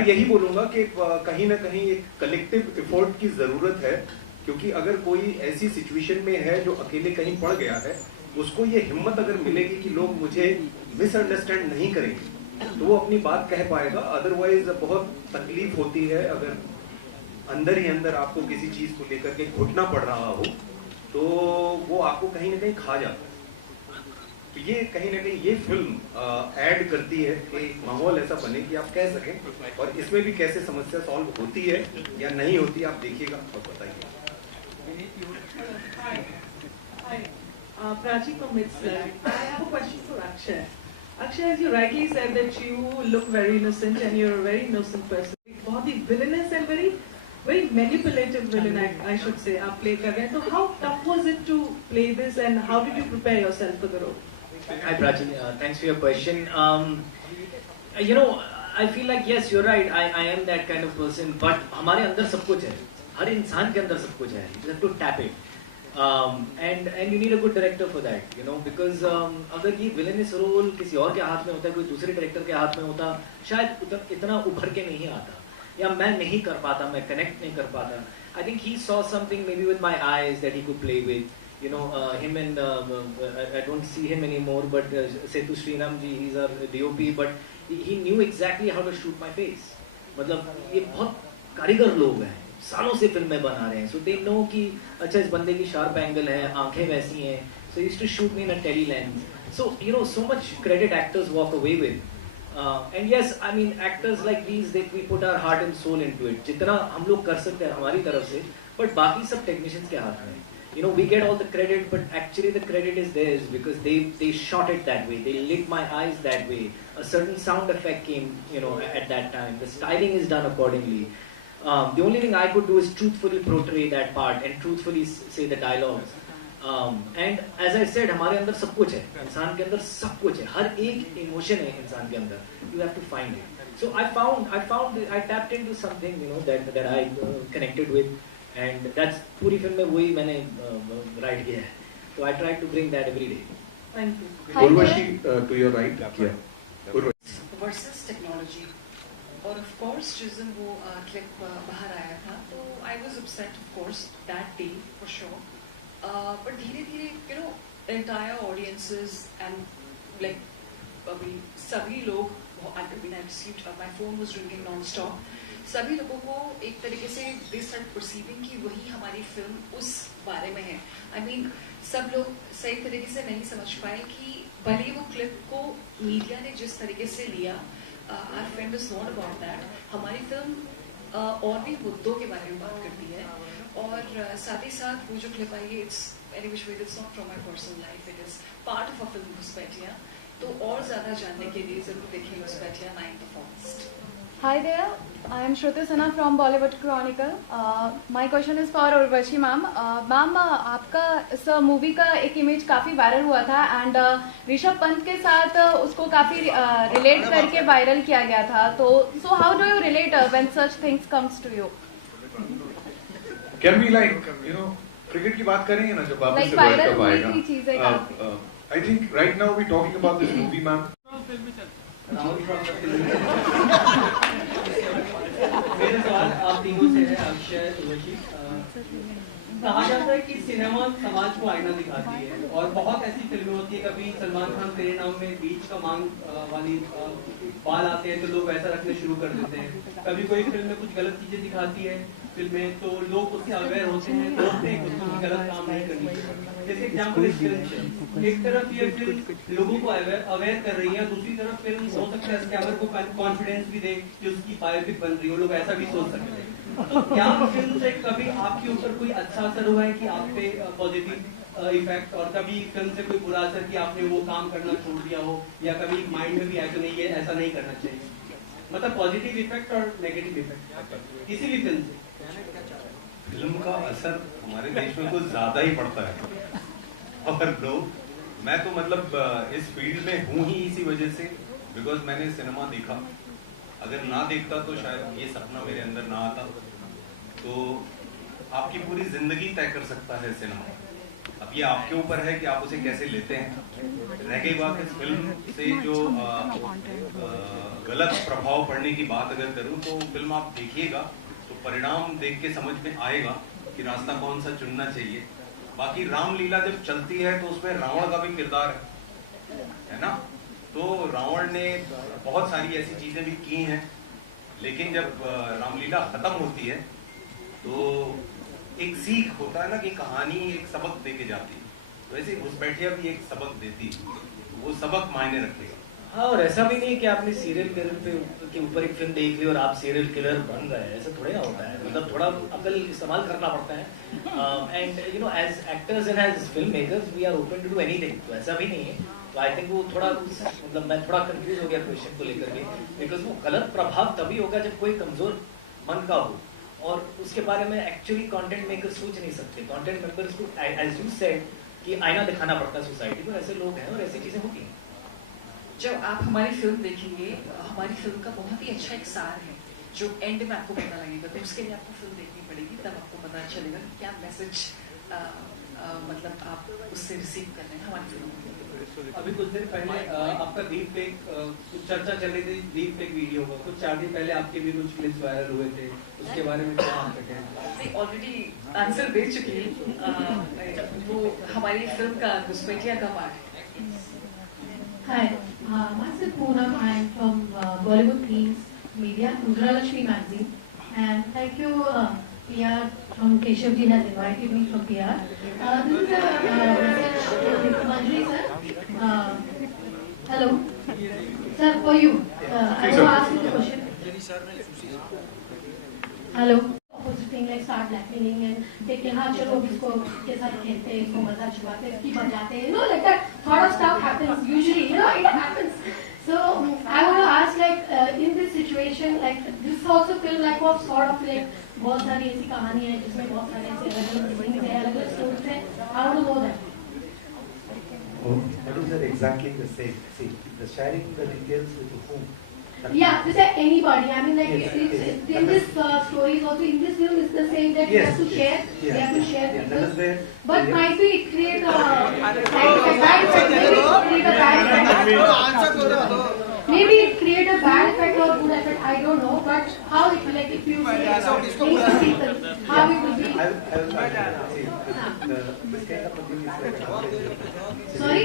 मैं यही बोलूंगा कि कहीं ना कहीं एक कलेक्टिव एफर्ट की जरूरत है, क्योंकि अगर कोई ऐसी सिचुएशन में है जो अकेले कहीं पड़ गया है, उसको ये हिम्मत अगर मिलेगी कि लोग मुझे मिसअंडरस्टैंड नहीं करेंगे तो वो अपनी बात कह पाएगा। अदरवाइज बहुत तकलीफ होती है अगर अंदर ही अंदर आपको किसी चीज को लेकर के घुटना पड़ रहा हो, तो वो आपको कहीं ना कहीं खा जाता है। तो ये कहीं ना कहीं ये फिल्म ऐड करती है कि माहौल ऐसा बने कि आप कह सकें, और इसमें भी कैसे समस्या सॉल्व होती है या नहीं होती आप देखिएगा और बताइए। Prachi from Mid-Slide. I have a question for Akshay. Akshay, as you rightly said that you look very innocent and you're a very innocent person. बहुत ही villainous and very manipulative villain, I should say, आप play कर रहे हैं. So how tough was it to play this and how did you prepare yourself for the role? Hi Prachi, thanks for your question. I feel like yes, you're right. I am that kind of person. But हमारे अंदर सब कुछ है. हर इंसान के अंदर सब कुछ है. You have to tap it. And you need a good director for that, because अगर ये villainous role किसी और के हाथ में होता है, कोई दूसरे director के हाथ में होता, शायद इतना उभर के नहीं आता, या मैं नहीं कर पाता, मैं connect नहीं कर पाता. I think he saw something maybe with my eyes that he could play with. Him and I don't see him anymore, but Setu Sriram ji, he's our DOP, but he knew exactly how to shoot my face. मतलब ये बहुत कारीगर लोग हैं, सालों से फिल्में बना रहे हैं, so they know कि अच्छा इस बंदे की sharp angle है, आंखें वैसी हैं, so he used to shoot me in a tele lens. So so much credit actors walk away with. And yes, I mean actors like these, we put our heart and soul into it. जितना हम लोग कर सकते हैं हमारी तरफ से, but बाकी सब technicians के हाथ में. We get all the credit, but actually the credit is theirs because they shot it that way. They lit my eyes that way. A certain sound effect came, at that time. The styling is done accordingly. The only thing I could do is truthfully portray that part and truthfully say the dialogues. And as I said, हमारे अंदर सब कुछ है. इंसान के अंदर सब कुछ है. हर एक emotion है इंसान के अंदर. You have to find it. So I tapped into something, that I connected with. And that's पूरी फिल्म में वही मैंने write किया है. So I try to bring that every day. Thank you. Urvashi, to your right, yeah. Versus technology. और of course जिस दिन वो clip बाहर आया था, तो I was upset of course that day for sure. But धीरे-धीरे, entire audiences and like अभी सभी लोग, I mean I received, my phone was ringing non-stop. सभी लोगों को एक तरीके से they start perceiving कि वही हमारी फिल्म उस बारे में है. I mean सब लोग सही तरीके से नहीं समझ पाए कि भले वो क्लिप को मीडिया ने जिस तरीके से लिया, our film is not about that. हमारी फिल्म और भी मुद्दों के बारे में बात करती है, और साथ ही साथ वो जो क्लिप आई है, it's any which way it's not from my personal life, it is part of a film घुसपैठियाँ. तो और ज़्यादा जानने के लिए ज़रूर देखिए घुसपैठियाँ 9th of August. Hi there, I am Shruti Sinha from Bollywood Chronicle. My question is for Urvashi ma'am. Ma'am, आपका इस मूवी का एक इमेज काफ़ी वायरल हुआ था एंड ऋषभ पंत के साथ उसको काफ़ी रिलेट करके वायरल किया गया था. तो so how do you relate when such things comes to you? Can we cricket की बात करेंगे ना जब वापस से वर्ल्ड कप आएगा. I think right now we talking about this movie, ma'am. मेरे सवाल आप तीनों से है, अक्षय, उर्वशी. कहा जाता है कि सिनेमा समाज को आईना दिखाती है, और बहुत ऐसी फिल्में होती है, कभी सलमान खान तेरे नाम में बीच का मांग वाली बाल आते हैं तो लोग वैसा रखने शुरू कर देते हैं. कभी कोई फिल्म में कुछ गलत चीजें दिखाती है फिल्में, तो लोग उससे अवेयर होते हैं, रोकते हैं उसको कि गलत काम नहीं करनी चाहिए. जैसे एग्जाम्पल इस फिल्म, एक तरफ ये फिल्म लोगों को अवेयर कर रही है, दूसरी तरफ फिल्म हो सकता है स्कैमर को कॉन्फिडेंस भी दे कि उसकी बायोपिक बन रही है, लोग ऐसा भी सोच सकते हैं. तो क्या फिल्म से कभी आपके ऊपर कोई अच्छा असर हुआ है कि आप पे पॉजिटिव इफेक्ट, और कभी फिल्म से कोई बुरा असर कि आपने वो काम करना छोड़ दिया हो, या कभी माइंड में भी आया कि नहीं ये ऐसा नहीं करना चाहिए, मतलब पॉजिटिव इफेक्ट और नेगेटिव इफेक्ट किसी भी फिल्म से? फिल्म का असर हमारे देश में कुछ ज्यादा ही पड़ता है, और लोग, मैं तो मतलब इस फील्ड में हूँ ही इसी वजह से, बिकॉज मैंने सिनेमा देखा. अगर ना देखता तो शायद ये सपना मेरे अंदर ना आता. तो आपकी पूरी जिंदगी तय कर सकता है सिनेमा. अब ये आपके ऊपर है कि आप उसे कैसे लेते हैं. रह गई बात इस फिल्म से जो गलत प्रभाव पड़ने की बात अगर करूं तो फिल्म आप देखिएगा तो परिणाम देख के समझ में आएगा कि रास्ता कौन सा चुनना चाहिए। बाकी रामलीला जब चलती है तो उसमें रावण का भी किरदार है ना, तो रावण ने बहुत सारी ऐसी चीजें भी की हैं, लेकिन जब रामलीला खत्म होती है तो एक सीख होता है ना कि कहानी एक सबक दे के जाती है, वैसे घुसपैठिया भी एक सबक देती है, वो सबक मायने रखेगा। हाँ, और ऐसा भी नहीं कि आपने सीरियल किलर के ऊपर एक फिल्म देख ली और आप सीरियल किलर बन गए, ऐसा थोड़ा ना होता है। मतलब थोड़ा अकल इस्तेमाल करना पड़ता है। And you know as actors and as film makers we are open to do anything, तो ऐसा भी नहीं है। तो आई थिंक वो थोड़ा मतलब मैं थोड़ा कंफ्यूज हो गया क्वेश्चन को लेकर के, बिकॉज वो गलत प्रभाव तभी होगा जब कोई कमजोर मन का हो, और उसके बारे में एक्चुअली कंटेंट मेकर सोच नहीं सकते। कंटेंट मेकर्स को एज यू सेड कि आईना दिखाना पड़ता है सोसाइटी को, ऐसे लोग हैं और ऐसी चीजें होती हैं। जब आप हमारी फिल्म देखेंगे, हमारी फिल्म का बहुत ही अच्छा एक सार है जो एंड में आपको पता लगेगा, तो उसके लिए आपको फिल्म देखनी पड़ेगी, तब आपको पता चलेगा कि क्या मैसेज मतलब आप उससे रिसीव कर रहे हैं हमारी फिल्म में। अभी कुछ दिन पहले आपका डीप फेक कुछ चर्चा चल रही थी, डीप फेक वीडियो का कुछ 4 दिन पहले आपके भी कुछ क्लिप्स वायरल हुए थे, उसके बारे में क्या आपका कहना है? मैं ऑलरेडी आंसर दे चुकी हूँ, वो हमारी फिल्म का घुसपैठिया का पार्ट है। Hi, myself Poonam. I am from Bollywood Queens Media, Rudralakshmi magazine, and thank you, PR from Keshavji has invited me from PR. This is a message, Manjari sir. Hello, sir, for you. I will ask you the question. Hello. Opposite thing like start blackmailing and taking हाँ चलो इसको के साथ खेलते हैं, इसको मजा छुपाते हैं, इसकी बजाते हैं, you know, like that sort of stuff happens usually, you know, it happens. So I want to ask like in this situation, like this also feel like what sort of like बहुत सारी ऐसी कहानियाँ हैं जिसमें बहुत सारे ऐसे अलग-अलग things हैं, अलग-अलग stories हैं. I want to know that. Oh, that is exactly the same. See, the sharing the details with whom. Yeah, to say anybody. I mean, like Yes, it's yes. in this stories also in this film it's the same that you Yes, have to yes, share. yes, You have to share yes, people. that is where. But yeah. might be it create a bad effect. Maybe it create a bad effect or good effect. I don't know. But how it will, like if you say things to people, how it will be. I will see, this kind of a thing is like a double-edged. Sorry.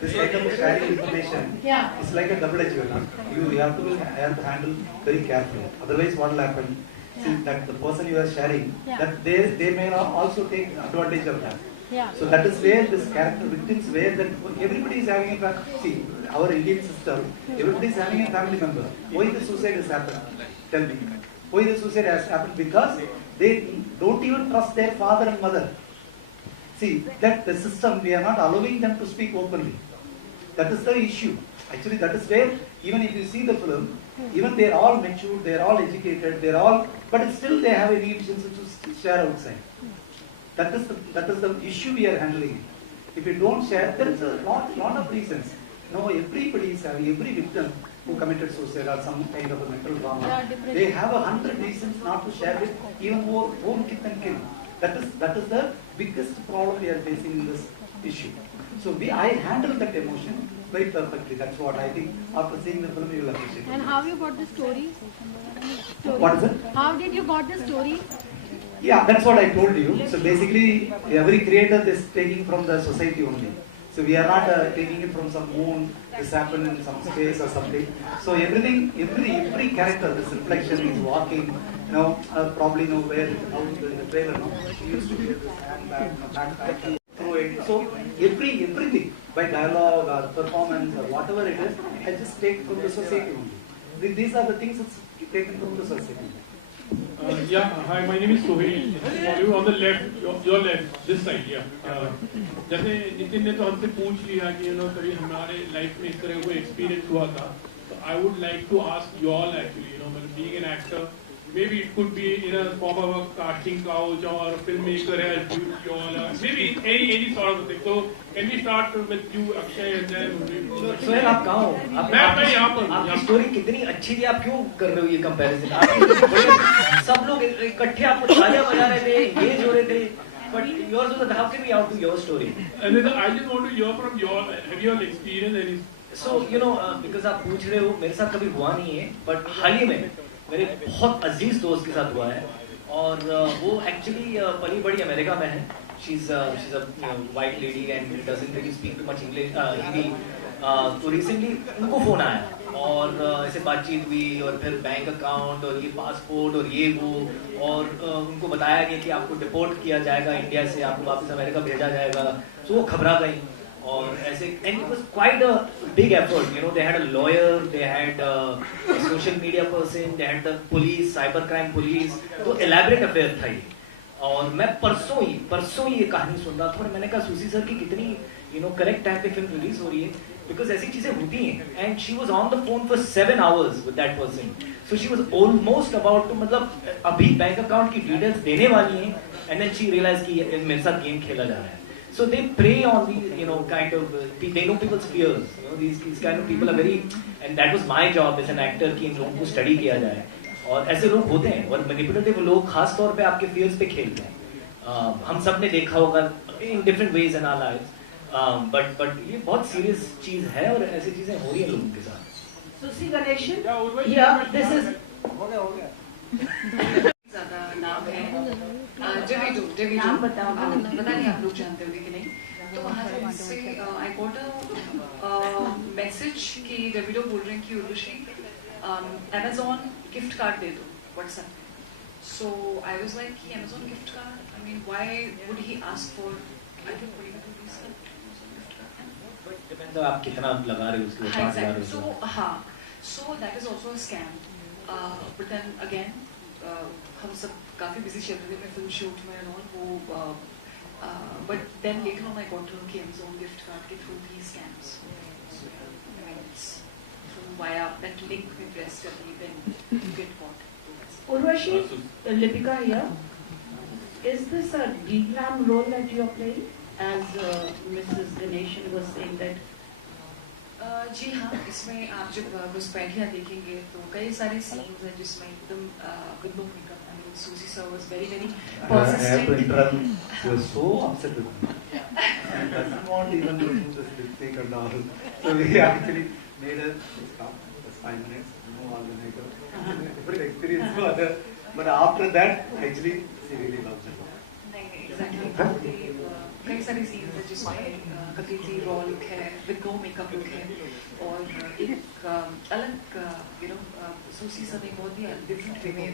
This kind of sharing information. Yeah. It's like a double-edged weapon. You have to handle very carefully. Otherwise, what will happen? See that the person you are sharing, that they may not also take advantage of that. Yeah. So that is where this character victims where that everybody is having a see our Indian system, everybody is having a family member. Why the suicide has happened? Tell me. Why the suicide has happened? Because they don't even trust their father and mother. See that the system, we are not allowing them to speak openly. That is the issue. Actually, that is where even if you see the film, even they are all mature, they are all educated, they are all, but still they have a need to share outside. That is the issue we are handling. If you don't share, there is a lot of reasons. No, everybody is having, every victim who committed suicide or some kind of a mental trauma, they have 100 reasons not to share with even more own kith and kin. That is the biggest problem we are facing in this issue. So I handle that emotion very perfectly. That's what I think. After seeing the film, you will appreciate. And how you got the story? What is it? How did you got the story? Yeah, that's what I told you. So basically, every creator is taking from the society only. So we are not taking it from some moon. This happened in some space or something. So everything, every character, this reflection is walking. Probably know where how in the trailer. No, she used to wear this handbag, backpack. Through it. So everything by dialogue or performance or whatever it is, I just take from the society only. These are the things that's taken from the society. Hi, my name is Sohail. On the left, your left, this side, जैसे नितिन ने तो हमसे पूछ लिया कि कभी हमारे लाइफ में इस तरह कोई एक्सपीरियंस हुआ था, तो I would like to ask you all actually, being an actor, maybe it could be in a form of a casting couch or a filmmaker has viewed you all, maybe any sort of thing. So can we start with you, Akshay, and then? Sohail आप कहाँ हो? मैं यहाँ पर हूँ। आपकी स्टोरी कितनी अच्छी थी, आप क्यों कर रहे हो ये कंपैरिजन? सब लोग इकट्ठे आपको तालियां बजा रहे थे, एंगेज हो रहे थे, but yours was how can we out to your story? And then I just want to hear from your, have you all experienced any So you know, because आप पूछ रहे हो, मेरे साथ कभी हुआ नहीं है, but हाल ही में मेरे बहुत अजीज दोस्त के साथ हुआ है, और वो एक्चुअली पली बड़ी अमेरिका में है. She's a white lady and doesn't really speak too much English, Hindi. तो रिसेंटली उनको फोन आया और ऐसे बातचीत हुई, और फिर बैंक अकाउंट और ये पासपोर्ट और ये वो, और उनको बताया गया कि आपको डिपोर्ट किया जाएगा इंडिया से, आपको वापस अमेरिका भेजा जाएगा. तो वो घबरा गई, और ऐसे, and it was quite a big effort. You know, they had a lawyer, they had a social media person, they had the police, cyber crime police. तो एलैबोरेट अफेयर था ये. और मैं परसों ही ये कहानी सुन रहा था, और मैंने कहा सुसी सर की कितनी करेक्ट टाइम पे फिल्म रिलीज हो रही है, बिकॉज ऐसी चीजें होती हैं. And she was on the phone for 7 hours with that person. So she was almost about to, मतलब अभी बैंक अकाउंट की डिटेल्स देने वाली हैं, एंड देन शी रियलाइज कि मेरे साथ गेम खेला जा रहा है. So they prey on these, kind of, they know people's fears. These kind of people are very, and that was my job as an actor कि इन लोगों को स्टडी किया जाए. और ऐसे लोग होते हैं, और मैनिपुलेटिव लोग खास तौर पे आपके fears पे खेलते हैं. हम सब ने देखा होगा in different ways in our lives. But ये बहुत serious चीज है, और ऐसी चीजें हो रही हैं लोगों के साथ. Susi Ganeshan, yeah, this is. ज़्यादा नाम है डेविडो, पता नहीं आप लोग जानते होंगे कि नहीं. तो वहाँ से आई गॉट अ मैसेज कि डेविडो बोल रहे हैं कि उर्वशी Amazon गिफ्ट कार्ड दे दो व्हाट्सएप पे. सो आई वाज लाइक कि Amazon gift card, I mean why would he ask for, I think depends आप कितना लगा रहे हो उसके ऊपर. exactly. So that is also a scam. But then again, हम सब काफी बिजी चल रहे थे मैं फिल्म शूट में एंड ऑल वो, but then later on I got to know कि Amazon गिफ्ट कार्ड के थ्रू भी scams. So I mean it's via that link we press करके then you get caught. Urvashi, Lipika here. Is this a D-glam role that you are playing? As Mrs. Ganeshan was saying that. जी हाँ, इसमें आप जब घुसपैठियाँ देखेंगे तो कई सारे सीन्स हैं जिसमें एकदम with no makeup. I mean, Susie sir was very persistent. I have to interrupt. She was so upset with me. She doesn't want even to do this lipstick and all. So we actually made her come just 5 minutes, no all the makeup. Different experience for her. But after that, actually, she really loves it. नहीं, exactly. कई सारे सीन्स हैं जिसमें completely raw look है, with no makeup look है, और एक अलग सूसी सर ने बहुत ही डिफरेंट वे में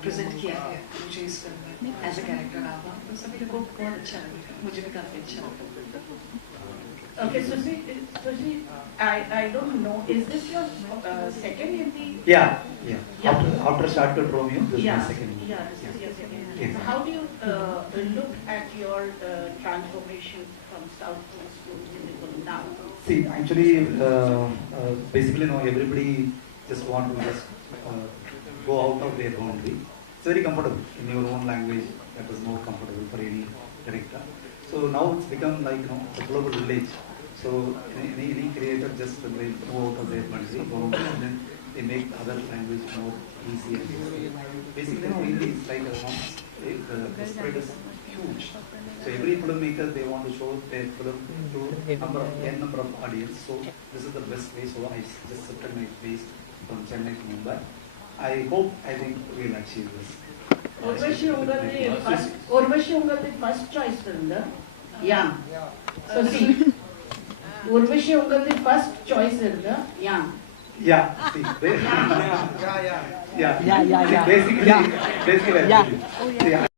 प्रेजेंट किया है मुझे इस फिल्म में एज अ कैरेक्टर. आप तो सभी लोगों को बहुत अच्छा लगा, मुझे भी काफी अच्छा लगा. Okay, Susi, I don't know. Is this your second Hindi? Yeah. After Shattered Romeo, this is my second movie. Yeah, this is your second. Yes. How do you look at your transformation from South Coast to Chennai now? See, actually, basically, everybody just want to go out of their boundary. It's very comfortable in your own language. That was more comfortable for any director. So now it's become like a global village. So any creator just they go out of their boundary, and then they make other language more easy. Basically, Hindi is like the spread is huge. So every filmmaker they want to show their film to n number of audience. So this is the best way. So I just shifted my base from Chennai to Mumbai. I think we'll achieve this. Urvashi Ungal's first choice film, yeah. So see, Urvashi Ungal's first choice is the yeah. Yeah. See, yeah. Basically,